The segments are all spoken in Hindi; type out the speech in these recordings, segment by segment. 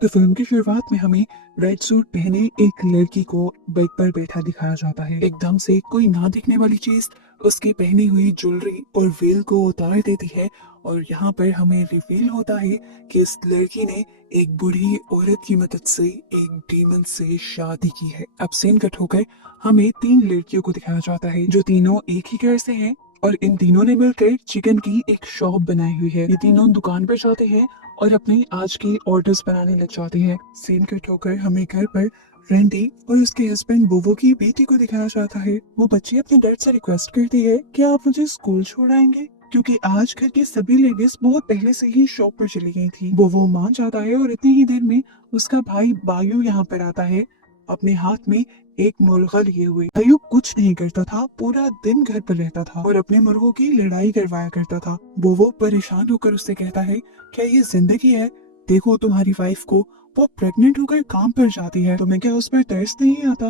तो फिल्म की शुरुआत में हमें रेड सूट पहने एक लड़की को बाइक पर बैठा दिखाया जाता है। एकदम से कोई ना दिखने वाली चीज उसकी पहनी हुई ज्वेलरी और वेल को उतार देती है और यहाँ पर हमें रिवील होता है कि इस लड़की ने एक बूढ़ी औरत की मदद से एक डीमन से शादी की है। अब सीन कट होकर हमें तीन लड़कियों को दिखाया जाता है जो तीनों एक ही घर से हैं और इन तीनों ने मिलकर चिकन की एक शॉप बनाई हुई है। ये तीनों दुकान पर जाते हैं और अपने आज के ऑर्डर्स बनाने लग जाती है। सीन कट होकर हमें घर पर रेंडी और उसके हस्बैंड बोबो की बेटी को दिखाया जाता है। वो बच्ची अपने डैड से रिक्वेस्ट करती है कि आप मुझे स्कूल छोड़ आएंगे, क्योंकि आज घर की सभी लेडीज बहुत पहले से ही शॉप पर चली गई थी। वो मान जाता है और इतनी ही देर में उसका भाई बायू यहाँ पर आता है अपने हाथ में एक मुर्गा लिए हुए। बायू कुछ नहीं करता था, पूरा दिन घर पर रहता था और अपने मुर्गों की लड़ाई करवाया करता था। वो परेशान होकर उससे कहता है, क्या ये जिंदगी है? देखो तुम्हारी वाइफ को, वो प्रेग्नेंट होकर काम पर जाती है, तुम्हें क्या उस पर तरस नहीं आता?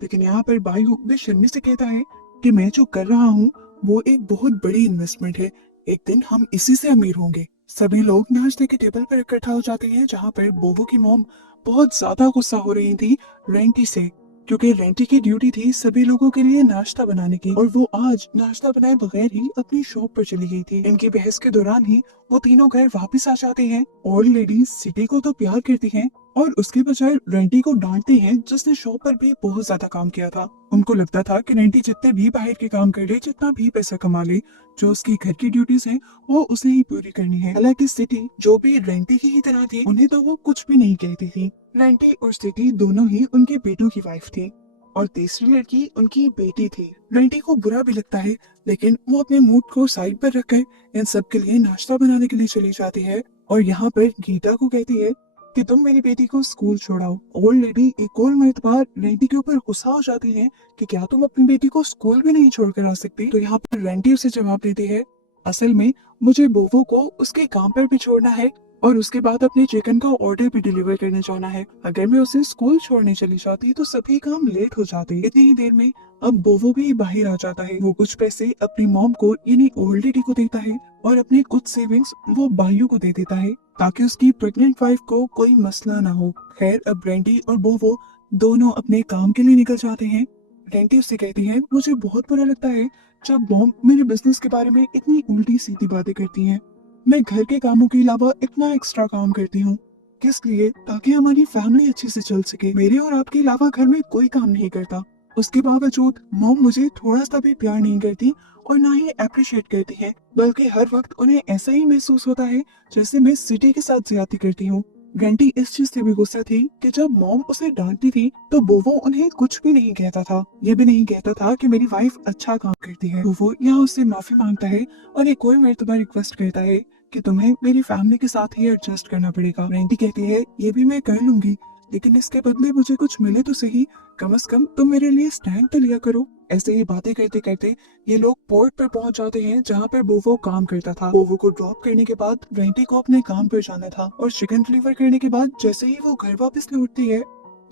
लेकिन यहाँ पर बायू बेशर्मी से कहता है कि मैं जो कर रहा हूँ वो एक बहुत बड़ी इन्वेस्टमेंट है, एक दिन हम इसी से अमीर होंगे। सभी लोग नाश्ते के टेबल पर इकट्ठा हो जाते हैं जहाँ पर बोबो की मॉम बहुत ज्यादा गुस्सा हो रही थी रेंटी से, क्योंकि रेंटी की ड्यूटी थी सभी लोगों के लिए नाश्ता बनाने की और वो आज नाश्ता बनाए बगैर ही अपनी शॉप पर चली गई थी। इनकी बहस के दौरान ही वो तीनों घर वापस आ जाते हैं और लेडीज सिटी को तो प्यार करती हैं और उसके बजाय रेंटी को डांटती हैं जिसने शॉप पर भी बहुत ज्यादा काम किया था। उनको लगता था कि रेंटी जितने भी बाहर के काम कर ले, जितना भी पैसा कमा ले, जो उसकी घर की ड्यूटीज हैं वो उसे ही पूरी करनी है। हालांकि सिटी जो भी रेंटी की ही तरह थी, उन्हें तो वो कुछ भी नहीं कहती थी। रेंटी और सिटी दोनों ही उनके बेटों की वाइफ थी और तीसरी लड़की उनकी बेटी थी। रेंटी को बुरा भी लगता है, लेकिन वो अपने मूड को साइड पर रखकर इन सब के लिए नाश्ता बनाने के लिए चली जाती है और यहाँ पर गीता को कहती है कि तुम मेरी बेटी को स्कूल छोड़ाओ। ओल्ड लेडी एक और मर्तबा रेंटी के ऊपर गुस्सा हो जाती है कि क्या तुम अपनी बेटी को स्कूल भी नहीं छोड़कर आ सकती? तो यहाँ पर रेंटी उसे जवाब देती है, असल में मुझे बोवो को उसके काम पर भी छोड़ना है और उसके बाद अपने चिकन का ऑर्डर भी डिलीवर करने जाना है। अगर मैं उसे स्कूल छोड़ने चली जाती तो सभी काम लेट हो जाते। इतनी ही देर में अब बोवो भी बाहर आ जाता है। वो कुछ पैसे अपनी मॉम को यानी ओल्ड लेडी को देता है और अपने कुछ सेविंग्स वो बायू को दे देता है ताकि उसकी प्रेग्नेंट वाइफ को कोई मसला ना हो। खैर अब रेंटी और बोवो दोनों अपने काम के लिए निकल जाते हैं। रेंटी उससे कहती है, मुझे बहुत बुरा लगता है जब मॉम मेरे बिजनेस के बारे में इतनी उल्टी सीधी बातें करती हैं। मैं घर के कामों के अलावा इतना एक्स्ट्रा काम करती हूँ, किस लिए? ताकि हमारी फैमिली अच्छे से चल सके। मेरे और आपके अलावा घर में कोई काम नहीं करता, उसके बावजूद मॉम मुझे थोड़ा सा भी प्यार नहीं करती और ना ही अप्रिशिएट करती है, बल्कि हर वक्त उन्हें ऐसा ही महसूस होता है जैसे मैं सिटी के साथ ज्यादती करती हूँ। घंटी इस चीज से भी गुस्सा थी कि जब मॉम उसे डांटती थी तो बोवो उन्हें कुछ भी नहीं कहता था। ये भी नहीं कहता था कि मेरी वाइफ अच्छा काम करती है। बोवो यहाँ उससे माफी मांगता है और एक और मर्तबा रिक्वेस्ट करता है कि तुम्हें मेरी फैमिली के साथ ही एडजस्ट करना पड़ेगा। रेंटी कहती है, ये भी मैं कर लूंगी, लेकिन इसके बदले मुझे कुछ मिले तो सही, कम से कम तुम मेरे लिए स्टैंड तो लिया करो। ऐसे ही बातें करते करते ये लोग पोर्ट पर पहुंच जाते हैं जहाँ पर बोवो काम करता था। बोवो को ड्रॉप करने के बाद रेंटी को अपने काम पर जाना था और चिकन डिलीवर करने के बाद जैसे ही वो घर वापस लौटती है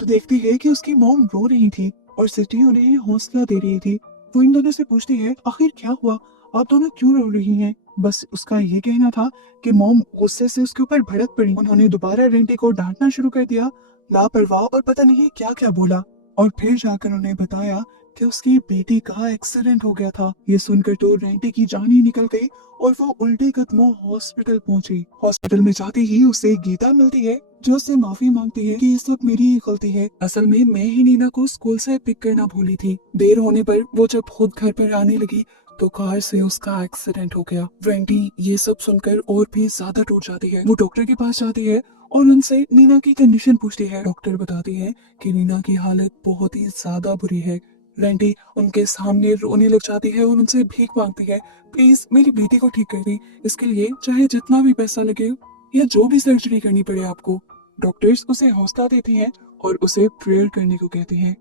तो देखती है कि उसकी मॉम रो रही थी और सिटी उन्हें हौसला दे रही थी। वो इन दोनों से पूछती है, आखिर क्या हुआ, आप दोनों क्यों रो रही हैं? बस उसका ये कहना था कि मॉम गुस्से से उसके ऊपर भड़क पड़ी। उन्होंने दोबारा रेंटी को डांटना शुरू कर दिया, लापरवाह और पता नहीं क्या क्या बोला और फिर जाकर उन्हें बताया कि उसकी बेटी का एक्सीडेंट हो गया था। ये सुनकर तो रेंटी की जान ही निकल गई और वो उल्टे कदमों हॉस्पिटल पहुंची। हॉस्पिटल में जाते ही उसे गीता मिलती है जो उससे माफी मांगती है कि ये सब मेरी ही गलती है, असल में मैं ही नीना को स्कूल से पिक करना भूली थी। देर होने पर वो जब खुद घर पर आने लगी तो कार से उसका एक्सीडेंट हो गया। रेंटी ये सब सुनकर और भी ज्यादा टूट जाती है। वो डॉक्टर के पास जाती है और उनसे नीना की कंडीशन पूछती है। डॉक्टर बताती है कि नीना की हालत बहुत ही ज्यादा बुरी है। रेंटी उनके सामने रोने लग जाती है और उनसे भीख मांगती है, प्लीज मेरी बेटी को ठीक कर दी, इसके लिए चाहे जितना भी पैसा लगे या जो भी सर्जरी करनी पड़े आपको। डॉक्टर्स उसे हौसला देती हैं और उसे प्रेयर करने को कहते हैं।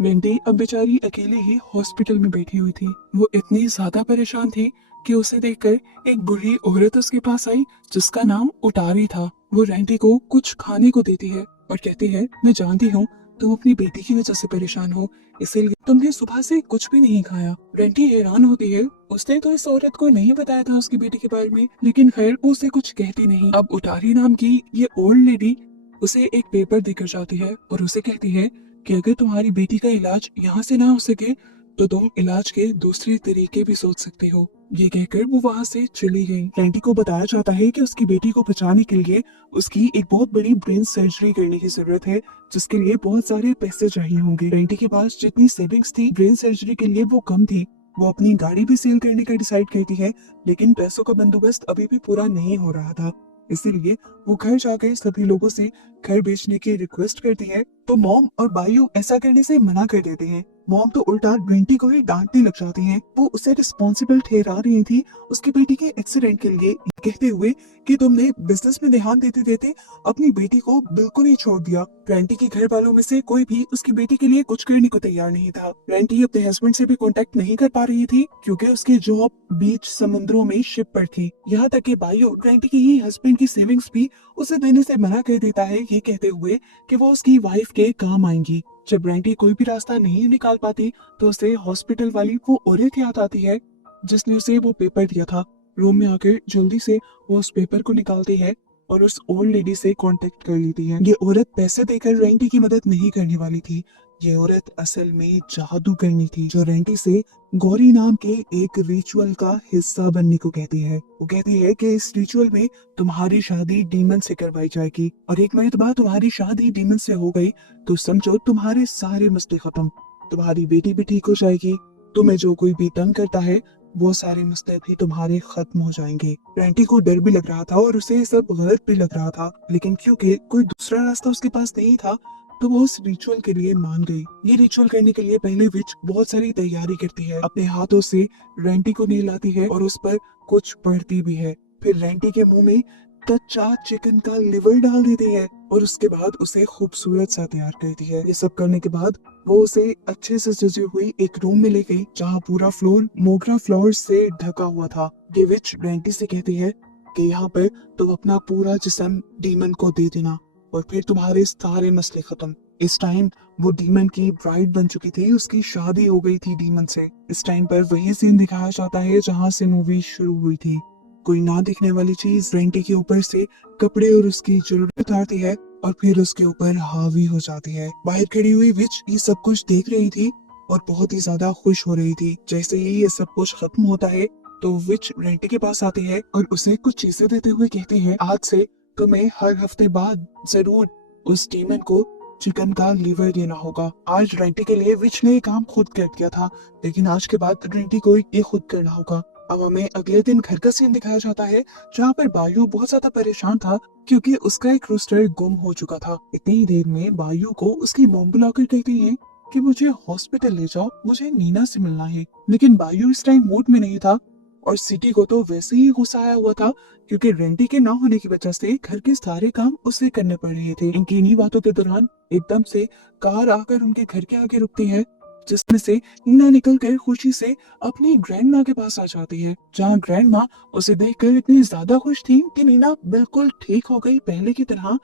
वेंडी अब बेचारी अकेले ही हॉस्पिटल में बैठी हुई थी। वो इतनी ज्यादा परेशान थी कि उसे देखकर एक बूढ़ी औरत उसके पास आई जिसका नाम उटारी था। वो रेंटी को कुछ खाने को देती है और कहती है, मैं जानती हूँ तुम अपनी बेटी की वजह से परेशान हो, इसीलिए तुमने सुबह से कुछ भी नहीं खाया। रेंटी हैरान होती है, उसने तो इस औरत को नहीं बताया था उसकी बेटी के बारे में, लेकिन खैर वो उसे कुछ कहती नहीं। अब उटारी नाम की ये ओल्ड लेडी उसे एक पेपर देकर जाती है और उसे कहती है कि अगर तुम्हारी बेटी का इलाज यहाँ से ना हो सके तो तुम इलाज के दूसरे तरीके भी सोच सकती हो। ये कहकर वो वहाँ से चली गई। रेंटी को बताया जाता है कि उसकी बेटी को बचाने के लिए उसकी एक बहुत बड़ी ब्रेन सर्जरी करने की जरूरत है, जिसके लिए बहुत सारे पैसे चाहिए होंगे। रेंटी के पास जितनी सेविंग्स थी ब्रेन सर्जरी के लिए वो कम थी। वो अपनी गाड़ी भी सेल करने का डिसाइड करती है, लेकिन पैसों का बंदोबस्त अभी भी पूरा नहीं हो रहा था। इसीलिए वो घर जाकर सभी लोगों से घर बेचने की रिक्वेस्ट करती है, तो मॉम और भाइयों ऐसा करने से मना कर देते हैं। मॉम तो उल्टा रेंटी को ही डांटने लग जाती हैं। वो उसे रिस्पॉन्सिबल ठहरा रही थी उसकी बेटी के एक्सीडेंट के लिए, कहते हुए कि तुमने बिजनेस में ध्यान देते देते अपनी बेटी को बिल्कुल ही छोड़ दिया। रेंटी के घर वालों में से कोई भी उसकी बेटी के लिए कुछ करने को तैयार नहीं था। रेंटी अपने हस्बैंड से भी कांटेक्ट नहीं कर पा रही थी क्योंकि उसकी जॉब बीच समुद्रों में शिप पर थी। यहाँ तक कि बायो रेंटी की ही हस्बैंड की सेविंग्स भी उसे देने से मना कर देता है, ये कहते हुए कि वो उसकी वाइफ के काम आएंगी। जब रेंटी कोई भी रास्ता नहीं निकाल पाती तो उसे हॉस्पिटल वाली वो औरत याद आती है जिसने उसे वो पेपर दिया था। रूम में आकर जल्दी से वो उस पेपर को निकालती है और उस ओल्ड लेडी से कांटेक्ट कर लेती है। ये औरत पैसे देकर रेंटी की मदद नहीं करने वाली थी। ये औरत असल में जादू करनी थी, जो रेंटी से गौरी नाम के एक रिचुअल का हिस्सा बनने को कहती है। वो कहती है कि इस रिचुअल में तुम्हारी शादी डीमन से करवाई जाएगी और एक मर्तबा तुम्हारी शादी डीमन से हो गई तो समझो तुम्हारे सारे मसले खत्म, तुम्हारी बेटी भी ठीक हो जाएगी, तुम्हें जो कोई भी तंग करता है वो सारे मसले भी तुम्हारे खत्म हो जाएंगे। रेंटी को डर भी लग रहा था और उसे सब गलत भी लग रहा था, लेकिन क्योंकि कोई दूसरा रास्ता उसके पास नहीं था तो वो उस रिचुअल के लिए मान गई। ये रिचुअल करने के लिए पहले विच बहुत सारी तैयारी करती है, अपने हाथों से रेंटी को नहलाती है और उस पर कुछ पढ़ती भी है। फिर रेंटी के मुंह में कच्चा चिकन का लिवर डाल देती है और उसके बाद उसे खूबसूरत सा तैयार करती है। ये सब करने के बाद वो उसे अच्छे से सजी हुई एक रूम में ले गई जहाँ पूरा फ्लोर मोगरा फ्लावर्स से ढका हुआ था। ये विच रेंटी से कहती है कि यहाँ पर तुम अपना पूरा जिस्म डीमन को दे देना और फिर तुम्हारे सारे मसले खत्म। इस टाइम वो डीमन की ब्राइड बन चुकी थी, उसकी शादी हो गई थी डीमन से। इस टाइम पर वही सीन दिखाया जाता है जहाँ से मूवी शुरू हुई थी। कोई ना दिखने वाली चीज रेंटी के ऊपर से कपड़े और उसकी ज्वेलरी उतारती है और फिर उसके ऊपर हावी हो जाती है। बाहर खड़ी हुई विच ये सब कुछ देख रही थी और बहुत ही ज्यादा खुश हो रही थी। जैसे ही ये सब कुछ खत्म होता है तो विच रेंटी के पास आती है और उसे कुछ चीजें देते हुए कहती है, आज से तुम्हें हर हफ्ते बाद जरूर उस डीमन को चिकन का लीवर देना होगा। आज रेंटी के लिए विच ने काम खुद कर दिया था, लेकिन आज के बाद रेंटी को ये खुद करना होगा। अब हमें अगले दिन घर का सीन दिखाया जाता है जहाँ पर बायू बहुत ज्यादा परेशान था क्योंकि उसका एक रूस्टर गुम हो चुका था। इतनी ही देर में बायू को उसकी मॉम बुलाकर कहती है कि मुझे हॉस्पिटल ले जाओ, मुझे नीना से मिलना है। लेकिन बायू इस टाइम मूड में नहीं था और सिटी को तो वैसे ही गुस्सा आया हुआ था क्योंकि रेंटी के ना होने की वजह से घर के सारे काम उसे करने पड़ रहे थे। इनकी इन्हीं बातों के दौरान एकदम से कार आकर उनके घर के आगे रुकती है, जिसमें से नीना निकलकर खुशी से अपनी ग्रैंड माँ के पास आ जाती है, जहाँ ग्रैंड माँ उसे देखकर इतनी ज्यादा खुश थी कि नीना बिल्कुल ठीक हो गई पहले की तरह।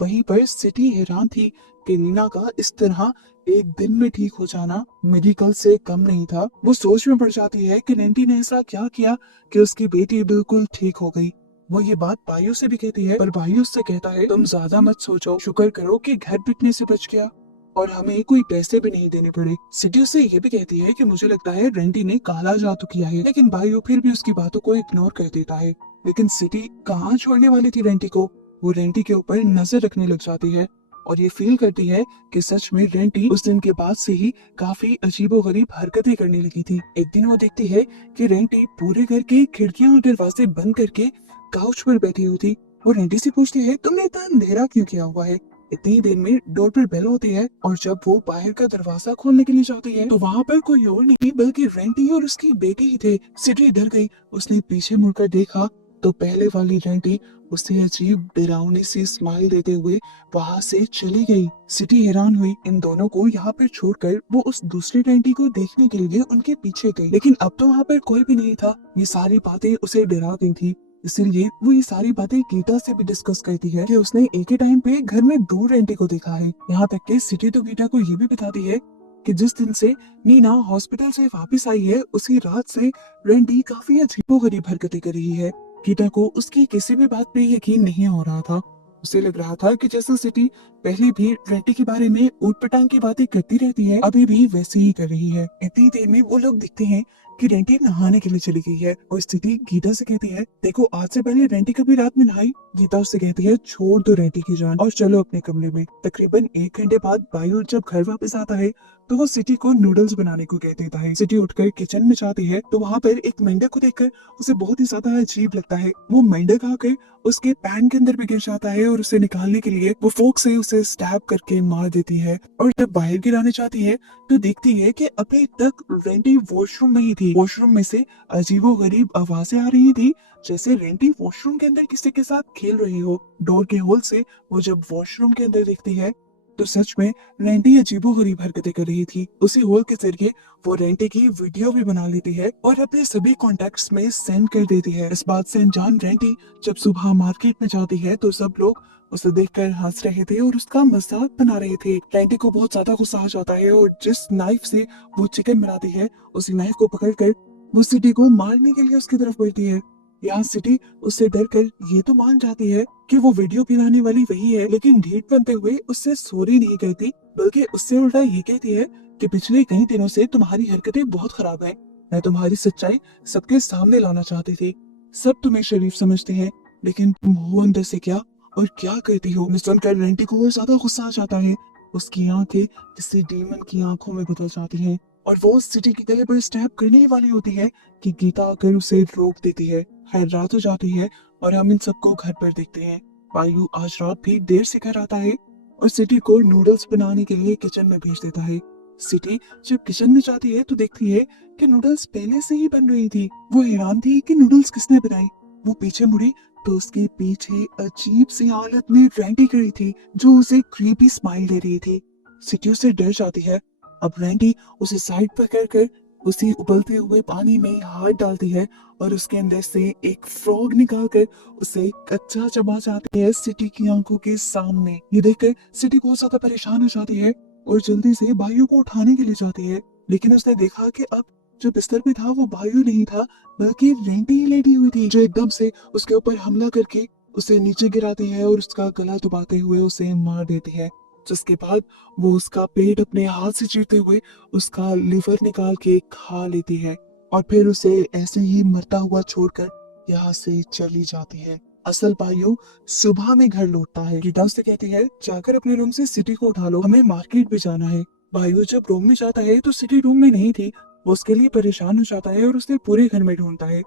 वहीं पर सिटी हैरान थी कि नीना का इस तरह एक दिन में ठीक हो जाना मेडिकल से कम नहीं था। वो सोच में पड़ जाती है कि रेंटी ने ऐसा क्या किया कि उसकी बेटी बिल्कुल ठीक हो गई। वो ये बात भाइयों से भी कहती है, पर भाइयों उससे कहता है तुम ज्यादा मत सोचो, शुक्र करो कि घर बिकने से बच गया और हमें कोई पैसे भी नहीं देने पड़े। सिटी उससे ये भी कहती है कि मुझे लगता है रेंटी ने काला जादू किया है, लेकिन भाइयों फिर भी उसकी बातों को इग्नोर कर देता है। लेकिन सिटी कहाँ छोड़ने वाली थी रेंटी को। वो रेंटी के ऊपर नजर रखने लग जाती है और ये फील करती है कि सच में रेंटी उस दिन के बाद से ही काफी अजीबोगरीब हरकतें करने लगी थी। एक दिन वो देखती है कि रेंटी पूरे घर के खिड़कियां और दरवाजे बंद करके काउच पर बैठी हुई थी। वो रेंटी से पूछती है तुमने इतना अंधेरा क्यों किया हुआ है। इतनी देर में डोर पर बेल होती है और जब वो बाहर का दरवाजा खोलने के लिए जाती है तो वहाँ पर कोई और नहीं बल्कि रेंटी और उसकी बेटी ही थे। सिटी डर गई, उसने पीछे मुड़कर देखा तो पहले वाली रेंटी उसे अजीब डरावनी सी स्माइल देते हुए वहाँ से चली गई। सिटी हैरान हुई, इन दोनों को यहाँ पर छोड़कर वो उस दूसरी रेंटी को देखने के लिए उनके पीछे गई, लेकिन अब तो वहाँ पर कोई भी नहीं था। ये सारी बातें उसे डरा गई थी। इसीलिए वो ये सारी बातें गीता से भी डिस्कस करती है कि उसने एक ही टाइम पे घर में दो रेंटी को देखा है। यहाँ तक कि सिटी तो गीता को ये भी बताती है कि जिस दिन से नीना हॉस्पिटल से वापस आई है उसी रात से रेंटी काफी अजीबोगरीब हरकतें कर रही है। गीता को उसकी किसी भी बात पे यकीन नहीं हो रहा था। उसे लग रहा था कि जैसे सिटी पहले भी रेंटी के बारे में ऊटपटांग की बातें करती रहती है, अभी भी वैसे ही कर रही है। इतनी देर में वो लोग दिखते हैं कि रेंटी नहाने के लिए चली गई है और स्थिति गीता से कहती है, देखो आज से पहले रेंटी कभी रात में नहाई। गीता उससे कहती है, छोड़ दो रेंटी की जान और चलो अपने कमरे में। तकरीबन 1 घंटे बाद बायू जब घर वापस आता है तो वो सिटी को नूडल्स बनाने को कह देता है। सिटी उठकर किचन में जाती है तो वहाँ पर एक मेंढक को देखकर उसे बहुत ही ज्यादा अजीब लगता है। वो मेंढक आकर उसके पैन के अंदर भी गिर जाता है और उसे निकालने के लिए वो फोक से उसे स्टैब करके मार देती है। और जब बाहर गिराने जाती है तो देखती है कि अभी तक रेंटी वॉशरूम में ही थी। वॉशरूम में से अजीबोगरीब आवाजें आ रही थी, जैसे रेंटी वॉशरूम के अंदर किसी के साथ खेल रही हो। डोर के होल से वो जब वॉशरूम के अंदर देखती है तो सच में रेंटी अजीबोगरीब हरकतें कर रही थी। उसी होल के जरिए वो रेंटी की वीडियो भी बना लेती है और अपने सभी कॉन्टेक्ट्स में सेंड कर देती है। इस बात से अनजान रेंटी जब सुबह मार्केट में जाती है तो सब लोग उसे देखकर हंस रहे थे और उसका मजाक बना रहे थे। रेंटी को बहुत ज्यादा गुस्सा आ जाता है और जिस नाइफ से वो चिकन बनाती है उसी नाइफ को पकड़कर वो सिटी को मारने के लिए उसकी तरफ बढ़ती है। यहाँ सिटी उससे डरकर ये तो मान जाती है कि वो वीडियो बनाने वाली वही है, लेकिन ढीठ बनते हुए उससे सॉरी नहीं कहती, बल्कि उससे उल्टा ये कहती है कि पिछले कई दिनों से तुम्हारी हरकतें बहुत खराब हैं। मैं तुम्हारी सच्चाई सबके सामने लाना चाहती थी। सब तुम्हें शरीफ समझते हैं, लेकिन तुम हो अंदर से क्या और क्या करती हो। सुनकर रेंटी को और ज्यादा गुस्सा आ जाता है। उसकी आंखें किसी डीमन की आंखों में बदल जाती हैं और वो सिटी के गले पर स्टैब करने ही वाली होती है कि गीता आकर उसे रोक देती है। खैर रात हो जाती है और हम इन सबको घर पर देखते हैं। वायु आज रात भी देर से घर आता है और सिटी को नूडल्स बनाने के लिए किचन में भेज देता है। सिटी जब किचन में जाती है तो देखती है कि नूडल्स पहले से ही बन रही थी। वो हैरान थी कि नूडल्स किसने बनाई। वो पीछे मुड़ी तो उसके पीछे अजीब सी हालत में रेंटी खड़ी थी जो उसे क्रीपी स्माइल दे रही थी। सिटी उससे डर जाती है। अब रेंटी उसे साइड पर कर उसी उबलते हुए पानी में हाथ डालती है और उसके अंदर से एक फ्रॉग निकालकर उसे कच्चा चबा जाती है सिटी की आंखों के सामने। ये देखकर सिटी बहुत ज्यादा परेशान हो जाती है और जल्दी से भाइयों को उठाने के लिए जाती है, लेकिन उसने देखा कि अब जो बिस्तर पे था वो भाइयों नहीं था बल्कि रेंटी ही लेटी हुई थी, जो एकदम से उसके ऊपर हमला करके उसे नीचे गिराती है और उसका गला दबाते हुए उसे मार देती है। जिसके बाद वो उसका पेट अपने हाथ से चीरते हुए उसका लिवर निकाल के खा लेती है और फिर उसे ऐसे ही मरता हुआ छोड़कर यहाँ से चली जाती है। असल बायू सुबह में घर लौटता है। गीता उससे कहती है, जाकर अपने रूम से सिटी को उठा लो, हमें मार्केट भी जाना है। बायू जब रूम में जाता है तो सिटी रूम में नहीं थी। वो उसके लिए परेशान हो जाता है और उसे पूरे घर में ढूंढता है।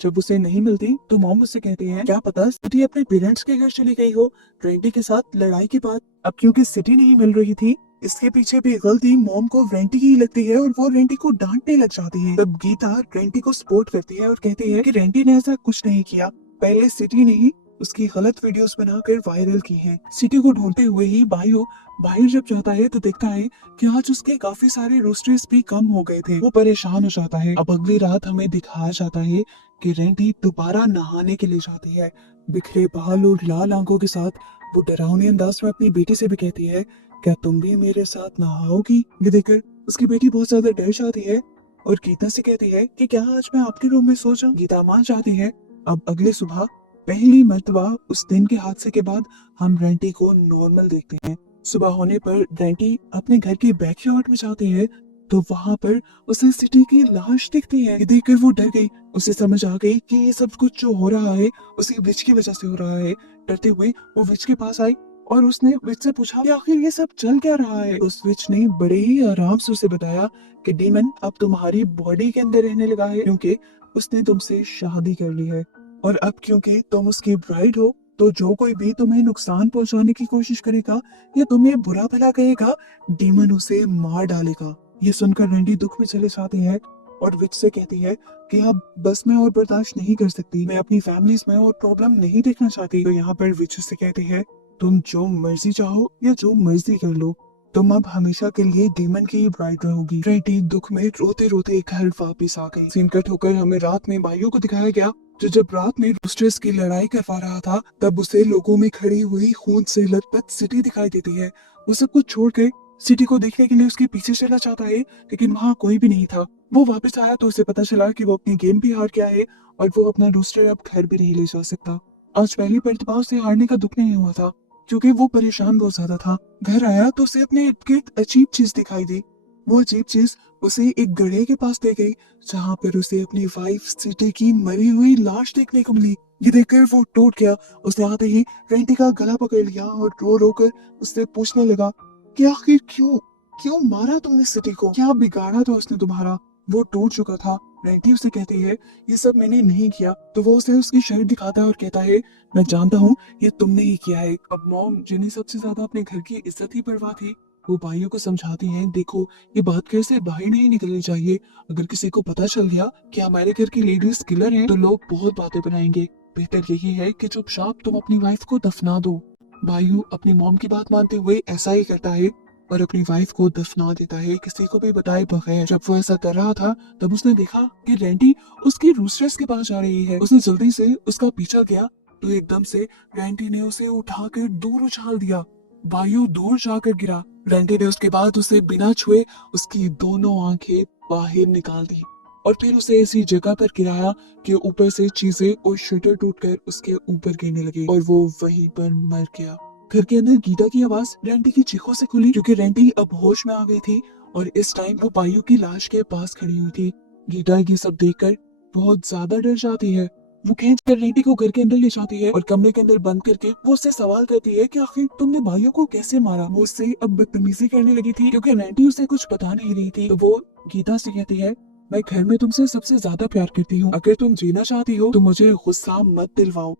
जब उसे नहीं मिलती तो मॉम उससे कहती है, क्या पता सिटी अपने पेरेंट्स के घर चली गई हो रेंटी के साथ लड़ाई के बाद। अब क्योंकि सिटी नहीं मिल रही थी इसके पीछे भी गलती मॉम को रेंटी की लगती है और वो रेंटी को डांटने लग जाती है। तब गीता रेंटी को सपोर्ट करती है और कहती है कि रेंटी ने ऐसा कुछ नहीं किया, पहले सिटी ने ही उसकी गलत वीडियोस बनाकर वायरल की हैं। सिटी को ढूंढते हुए ही बायू बाहर जब जाता है तो देखता है कि आज उसके काफी सारे रोस्टर्स भी कम हो गए थे। वो परेशान हो जाता है। अब अगली रात हमें दिखाया जाता है कि रेंटी दोबारा नहाने के लिए जाती है। बिखरे बाल और लाल आंखों के साथ वो डरावनी अंदाज में अपनी बेटी से भी कहती है, क्या तुम भी मेरे साथ नहाओगी। ये देखकर उसकी बेटी बहुत ज्यादा डर जाती है और गीता से कहती है कि क्या आज मैं आपके रूम में सो जाऊं। गीता मान जाती है। अब अगली सुबह पहली मर्तबा उस दिन के हादसे के बाद हम रेंटी को नॉर्मल देखते हैं। सुबह होने पर रेंटी अपने घर के बैकयार्ड में जाती है तो वहां पर उसे सिटी की लाश दिखती है। ये देखकर वो डर गई। उसे समझ आ गई कि ये सब कुछ जो हो रहा है उसी विच की वजह से हो रहा है। डरते हुए वो विच के पास आई और उसने विच से पूछा कि आखिर ये सब चल क्या रहा है। उस विच ने बड़े ही आराम से उसे बताया कि डीमन अब तुम्हारी बॉडी के अंदर रहने लगा है क्योंकि उसने तुमसे शादी कर ली है और अब क्योंकि तुम उसकी ब्राइड हो तो जो कोई भी तुम्हें नुकसान पहुंचाने की कोशिश करेगा या तुम्हें बुरा भला कहेगा डीमन उसे मार डालेगा। ये सुनकर रेंडी दुख में चले जाती है और विच से कहती है कि अब बस मैं और बर्दाश्त नहीं कर सकती, मैं अपनी फैमिलीज में और प्रॉब्लम नहीं देखना चाहती। तो यहाँ पर विच से कहती है, तुम जो मर्जी चाहो या जो मर्जी कर लो, तुम अब हमेशा के लिए डीमन की ब्राइड रहोगी। रेंटी दुख में रोते रोते घर वापिस आ गई। सीन कट होकर हमें रात में भाइयों को दिखाया गया, जो जब रात में रूस्टर्स की लड़ाई करवा रहा था, तब उसे लोगों में खड़ी हुई खून से लथपथ सिटी दिखाई देती है। वो सब कुछ छोड़कर सिटी को देखने के लिए उसके पीछे चला जाता है, लेकिन वहाँ कोई भी नहीं था। वो वापस आया तो उसे पता चला कि वो अपनी गेम भी हार गया है और वो अपना रूस्टर अब घर भी नहीं ले जा सकता। आज पहली प्रतिभाव से हारने का दुख नहीं हुआ था, क्योंकि वो परेशान बहुत ज्यादा था। घर आया तो उसे अपने इर्द गिर्द अजीब चीज दिखाई दी। वो अजीब चीज उसे एक गड्ढे के पास ले गई, जहाँ पर उसे अपनी वाइफ सिटी की मरी हुई लाश देखने को मिली। ये देखकर वो टूट गया। उसने आते ही रेंटी का गला पकड़ लिया और रो रो कर उससे पूछने लगा कि आखिर क्यों क्यों मारा तुमने सिटी को, क्या बिगाड़ा था उसने तुम्हारा। वो टूट चुका था। रेंटी उसे कहती है ये सब मैंने नहीं किया, तो वो उसे उसकी शर्ट दिखाता है और कहता है मैं जानता हूँ ये तुमने ही किया है। अब मॉम, जिन्हें सबसे ज्यादा अपने घर की इज्जत ही परवाह थी, वो भाइयों को समझाती हैं, देखो ये बात घर से बाहर नहीं निकलनी चाहिए। अगर किसी को पता चल गया कि हमारे घर की लेडीज किलर है, तो लोग बहुत बातें बनाएंगे। बेहतर यही है कि चुपचाप तुम अपनी वाइफ को दफना दो। भाइयों अपनी मॉम की बात मानते हुए ऐसा ही करता है और अपनी वाइफ को दफना देता है, किसी को भी बताए बगैर। जब वो ऐसा कर रहा था, तब उसने देखा कि रेंटी उसकी रूस्टर्स के पास जा रही है। उसने जल्दी से उसका पीछा किया तो एकदम से रेंटी ने उसे उठाकर दूर उछाल दिया। वायु दूर जाकर गिरा। रेंटी ने उसके बाद उसे बिना छुए उसकी दोनों आंखें बाहर निकाल दी और फिर उसे ऐसी जगह पर गिराया कि ऊपर से चीजें और शटर टूटकर उसके ऊपर गिरने लगी और वो वहीं पर मर गया। घर के अंदर गीता की आवाज रेंटी की चीखों से खुली, क्योंकि रेंटी अब होश में आ गई थी और इस टाइम वो बायु की लाश के पास खड़ी हुई थी। गीता ये सब देखकर बहुत ज्यादा डर जाती है। वो खींच कर रेंटी को घर के अंदर ले जाती है और कमरे के अंदर बंद करके वो उससे सवाल करती है कि आखिर तुमने भाइयों को कैसे मारा। वो उससे अब बदतमीजी करने लगी थी, क्योंकि रेंटी उसे कुछ बता नहीं रही थी। तो वो गीता से कहती है मैं घर में तुमसे सबसे ज्यादा प्यार करती हूँ, अगर तुम जीना चाहती हो तो मुझे गुस्सा मत दिलवाओ।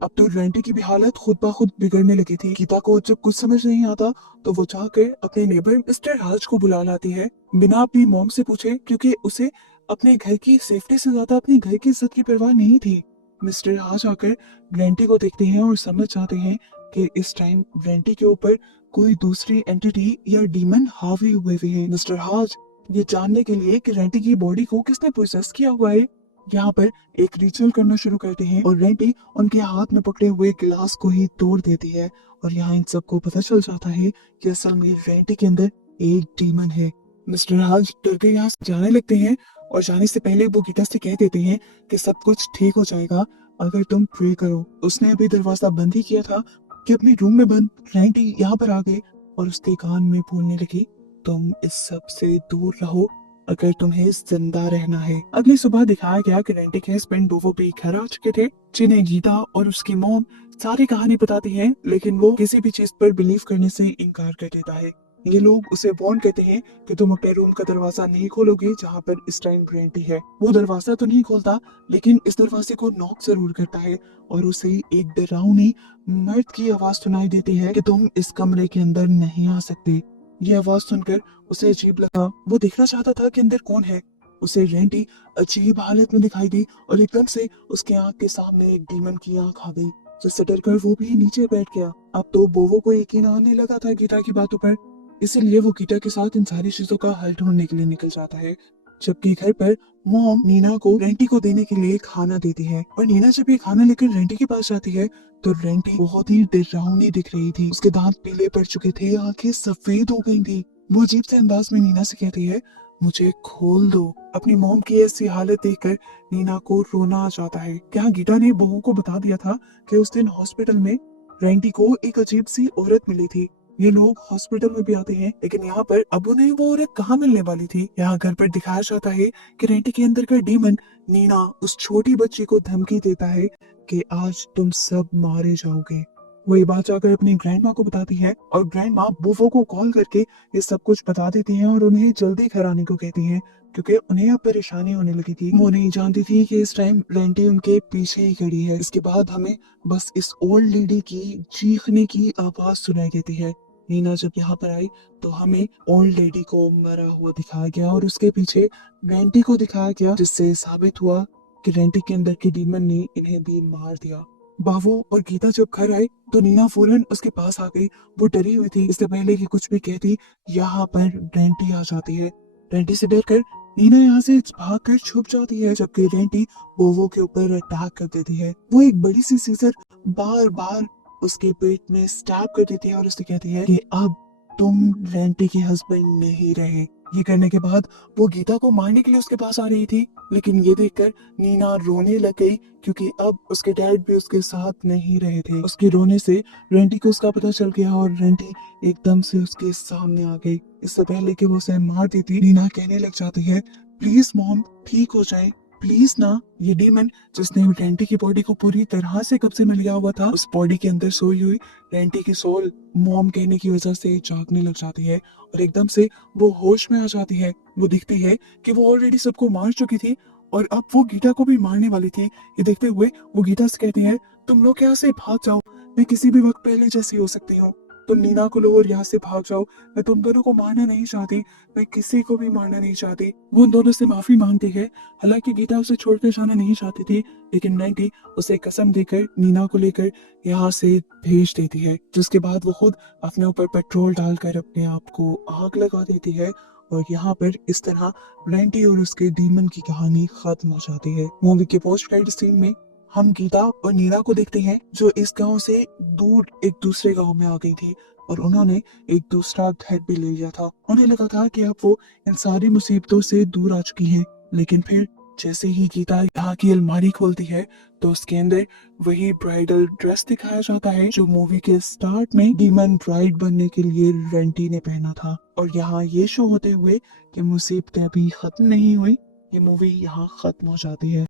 अब तो रेंटी की भी हालत खुद ब खुद बिगड़ने लगी थी। गीता को जब कुछ समझ नहीं आता तो वो जाकर अपने नेबर मिस्टर हाज को बुला लाती है, बिना अपनी मॉम से पूछे, क्योंकि उसे अपने घर की सेफ्टी से ज्यादा अपने घर की इज्जत की परवाह नहीं थी। मिस्टर हाज आकर रेंटी को देखते हैं और समझ जाते हैं कि इस टाइम रेंटी के ऊपर कोई दूसरी एंटिटी या डीमन हावी हुए हुए हैं। मिस्टर हाज ये जानने के लिए कि रेंटी की बॉडी को किसने प्रोसेस किया हुआ है, यहाँ पर एक रिचुअल करना शुरू करते हैं और रेंटी उनके हाथ में पकड़े हुए गिलास को ही तोड़ देती है। और यहाँ इन सबको पता चल जाता है कि असल में रेंटी के अंदर एक डीमन है। मिस्टर हाज डर के यहाँ से जाने लगते हैं और जाने से पहले वो गीता से कह देते हैं कि सब कुछ ठीक हो जाएगा अगर तुम प्रे करो। उसने अभी दरवाजा बंद ही किया था कि अपने रूम में बंद रेंटी यहाँ पर आ गए और उसके कान में बोलने लगी तुम इस सब से दूर रहो अगर तुम्हें जिंदा रहना है। अगली सुबह दिखाया गया कि रेंटी के हस्बैंड बोवो भी घर आ चुके थे, जिन्हें गीता और उसकी मॉम सारी कहानी बताती हैं, लेकिन वो किसी भी चीज पर बिलीव करने से इनकार कर देता है। ये लोग उसे वार्न करते हैं कि तुम अपने रूम का दरवाजा नहीं खोलोगे जहाँ पर इस टाइम रेंटी है। वो दरवाजा तो नहीं खोलता, लेकिन इस दरवाजे को नॉक जरूर करता है और उसे एक डरावनी मर्द की आवाज सुनाई देती है कि तुम इस कमरे के अंदर नहीं आ सकते। ये आवाज सुनकर उसे अजीब लगा। वो देखना चाहता था कि अंदर कौन है। उसे रेंटी अजीब हालत में दिखाई दी और एकदम से उसके आंख के सामने एक डीमन की आंख आ गई, जिससे डरकर वो भी नीचे बैठ गया। अब तो बोवो को यकीन आने लगा था गीता की बातों पर, इसीलिए वो गीता के साथ इन सारी चीजों का हल ढूंढने के लिए निकल जाता है। जबकि घर पर मॉम नीना को रेंटी को देने के लिए खाना देती है और नीना जब ये खाना लेकर रेंटी के पास जाती है तो रेंटी बहुत ही डरावनी दिख रही थी। उसके दांत पीले पड़ चुके थे, आंखें सफेद हो गई थी। वो अजीब से अंदाज में नीना से कहती है मुझे खोल दो। अपनी मॉम की ऐसी हालत देखकर नीना को रोना आ जाता है। क्या गीता ने बहू को बता दिया था कि उस दिन हॉस्पिटल में रेंटी को एक अजीब सी औरत मिली थी। ये लोग हॉस्पिटल में भी आते हैं, लेकिन यहाँ पर अब उन्हें वो औरत कहाँ मिलने वाली थी। यहाँ घर पर दिखाया जाता है कि रेंटी के अंदर का डीमन नीना उस छोटी बच्ची को धमकी देता है कि आज तुम सब मारे जाओगे। वो ये बात जाकर अपनी ग्रैंड माँ को बताती है और ग्रैंड माँ बोवो को कॉल करके ये सब कुछ बता देती हैं और उन्हें जल्दी घर आने को कहती हैं, क्योंकि उन्हें अब परेशानी होने लगी थी। वो नहीं जानती थी कि इस टाइम रेंटी उनके पीछे ही खड़ी है। इसके बाद हमें बस इस ओल्ड लेडी की चीखने की आवाज सुनाई देती है। नीना जब यहाँ पर आई तो हमें ओल्ड लेडी को मरा हुआ दिखाया गया और उसके पीछे रेंटी को दिखाया गया, जिससे साबित हुआ कि रेंटी के अंदर के डीमन ने इन्हें भी मार दिया। बावो और गीता जब घर आए तो नीना फौरन उसके पास आ गई। वो डरी हुई थी, इससे पहले कि कुछ भी कहती यहाँ पर रेंटी आ जाती है। रेंटी से डरकर नीना यहाँ से भागकर छुप जाती है, जबकि रेंटी बोवो के ऊपर अटैक कर देती है। वो एक बड़ी सी सीजर बार बार उसके पेट में स्टैब कर देती है और उससे कहती है कि अब तुम रेंटी के हस्बैंड नहीं रहे। ये करने के बाद वो गीता को मारने के लिए उसके पास आ रही थी, लेकिन ये देखकर नीना रोने लग गई, क्योंकि अब उसके डैड भी उसके साथ नहीं रहे थे। उसके रोने से रेंटी को उसका पता चल गया और रेंटी एकदम से उसके सामने आ गई। इससे पहले कि वो उसे मार देती, नीना कहने लग जाती है, प्लीज मॉम, ठीक हो जाए प्लीज ना। ये डीमन जिसने रेंटी की बॉडी को पूरी तरह से कब्जे में लिया हुआ था, उस बॉडी के अंदर सोई हुई रेंटी की सोल मॉम कहने की वजह से जागने लग जाती है और एकदम से वो होश में आ जाती है। वो दिखती है कि वो ऑलरेडी सबको मार चुकी थी और अब वो गीता को भी मारने वाली थी। ये देखते हुए वो गीता से कहती है, तुम लोग यहाँ से भाग जाओ, मैं किसी भी वक्त पहले जैसी हो सकती हूँ। तुम नीना को लो और यहाँ से भाग जाओ, मैं तुम दोनों को मारना नहीं चाहती, मैं किसी को भी मारना नहीं चाहती। वो उन दोनों से माफी मांगती है। हालांकि गीता उसे छोड़कर जाना नहीं चाहती थी, लेकिन रेंटी उसे कसम देकर नीना को लेकर यहाँ से भेज देती है, जिसके बाद वो खुद अपने ऊपर पेट्रोल डालकर अपने आप को आग लगा देती है। और यहाँ पर इस तरह रेंटी और उसके डीमन की कहानी खत्म हो जाती है। मूवी के पोस्ट क्रेडिट सीन में हम गीता और नीना को देखते हैं, जो इस गांव से दूर एक दूसरे गांव में आ गई थी और उन्होंने एक दूसरा घर भी ले लिया था। उन्हें लगा था कि अब वो इन सारी मुसीबतों से दूर आ चुकी हैं, लेकिन फिर जैसे ही गीता यहाँ की अलमारी खोलती है तो उसके अंदर वही ब्राइडल ड्रेस दिखाया जाता है जो मूवी के स्टार्ट में डीमन ब्राइड बनने के लिए रेंटी ने पहना था। और यहाँ ये शो होते हुए कि मुसीबतें अभी खत्म नहीं हुई, ये मूवी यहाँ खत्म हो जाती है।